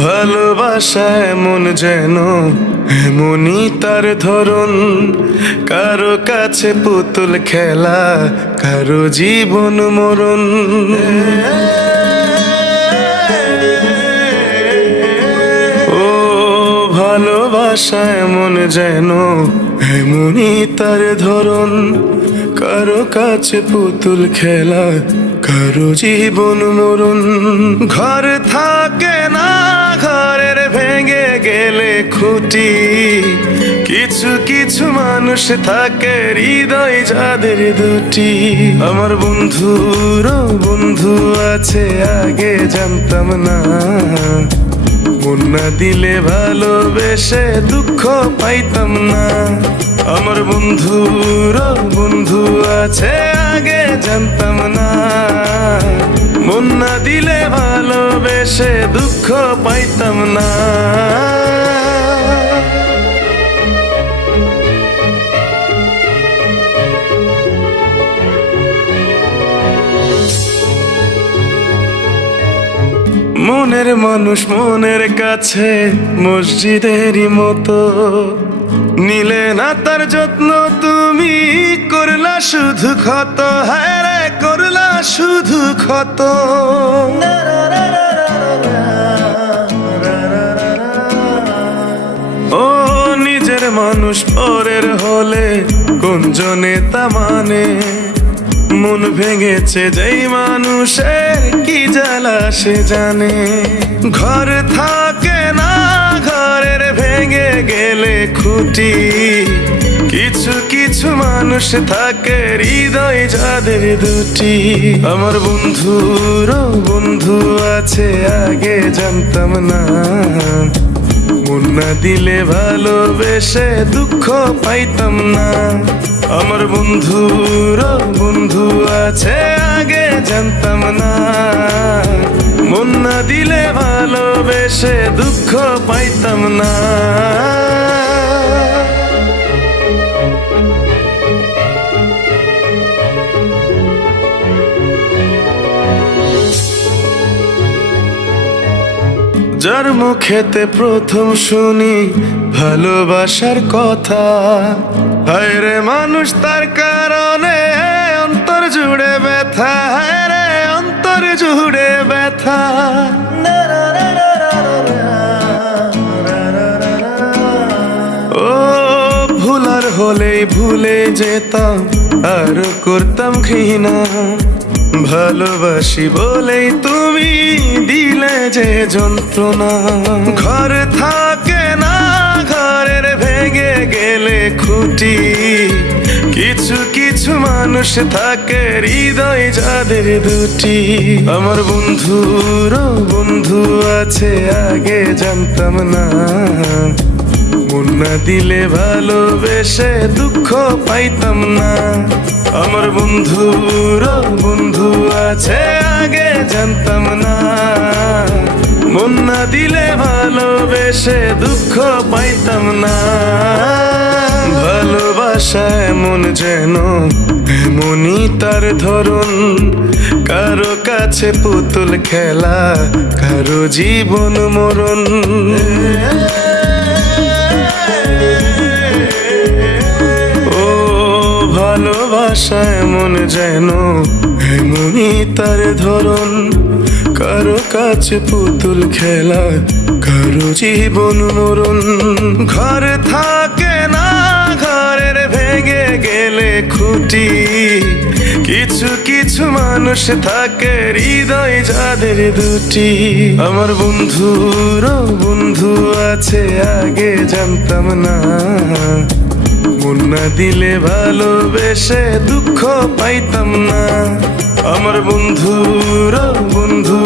ভালোবাসা এমন যেন এমনই তার ধরন, কারো কাছে পুতুল খেলা, কারো জীবন মরণ। ও ভালোবাসা এমন যেন এমনই তার ধরন, কারো কাছে পুতুল খেলা, কারো জীবন মরণ। ঘর থাকে না, ঘরের ভেঙে গেলে খুঁটি, কিছু কিছু মানুষ থাকে হৃদয় যাদের দুটি। আমার বন্ধুরও বন্ধু আছে, আগে জানতাম না, মন না দিলে ভালোবেসে দুঃখ পাইতাম না। আমার বন্ধুরও বন্ধু আছে, আগে জানতাম না, মন না দিলে ভালোবেসে দুঃখ পাইতাম না। মনের মানুষ মনের কাছে মসজিদেরই মতো, নিলে না তার যত্ন তুমি, করলা শুধু ক্ষত, হায় রে করলা শুধু ক্ষত। ও নিজের মানুষ পরের হলে কোন জনে তা মানে, মন ভেঙেছে যেই মানুষের কি জ্বালা সে জানে। ঘর থাকে না, ঘরের ভেঙে গেলে খুঁটি, কিছু কিছু মানুষ থাকে হৃদয় যাদের দুটি। আমার বন্ধুরও বন্ধু আছে, আগে জানতাম না, মন না দিলে ভালোবেসে দুঃখ পাইতাম না। আমার বন্ধুরও বন্ধু আছে, আগে জানতাম না, মন না দিলে ভালোবেসে দুঃখ পাইতাম না। যার মুখেতে প্রথম শুনি ভালোবাসার কথা, হায় রে মানুষ তার কারণে অন্তর জুড়ে ব্যথা, হায় রে অন্তর জুড়ে ব্যথা। ও ভুলার হলেই ভুলে যেতাম, আর করতাম ঘৃণা, ভালোবাসি বলেই তুমি দিলে যে যন্ত্রণা। ঘর থাকে না, ঘরের ভেঙে গেলে খুঁটি, কিছু কিছু মানুষ থাকে হৃদয় যাদের দুটি। আমার বন্ধুরও বন্ধু আছে, আগে জানতাম না, মন না দিলে ভালোবেসে দুঃখ পাইতাম না। আমার বন্ধুরও বন্ধু আছে, আগে জানতাম না, মন না দিলে ভালোবেসে দুঃখ পাইতাম না। ভালোবাসা এমন যেন এমনই তার ধরন, কারো কাছে পুতুল খেলা, কারো জীবন মরণ। ভালোবাসা এমন যেন এমনই তার ধরন, কারো কাছে পুতুল খেলা, কারো জীবন মরণ। ঘর থাকে না, ঘরের ভেঙে গেলে খুঁটি, কিছু কিছু মানুষ থাকে হৃদয় যাদের দুটি। আমার বন্ধুরও বন্ধু আছে, আগে জানতাম না, মন না দিলে ভালোবেসে দুঃখ পাইতাম না। আমার বন্ধুরও বন্ধু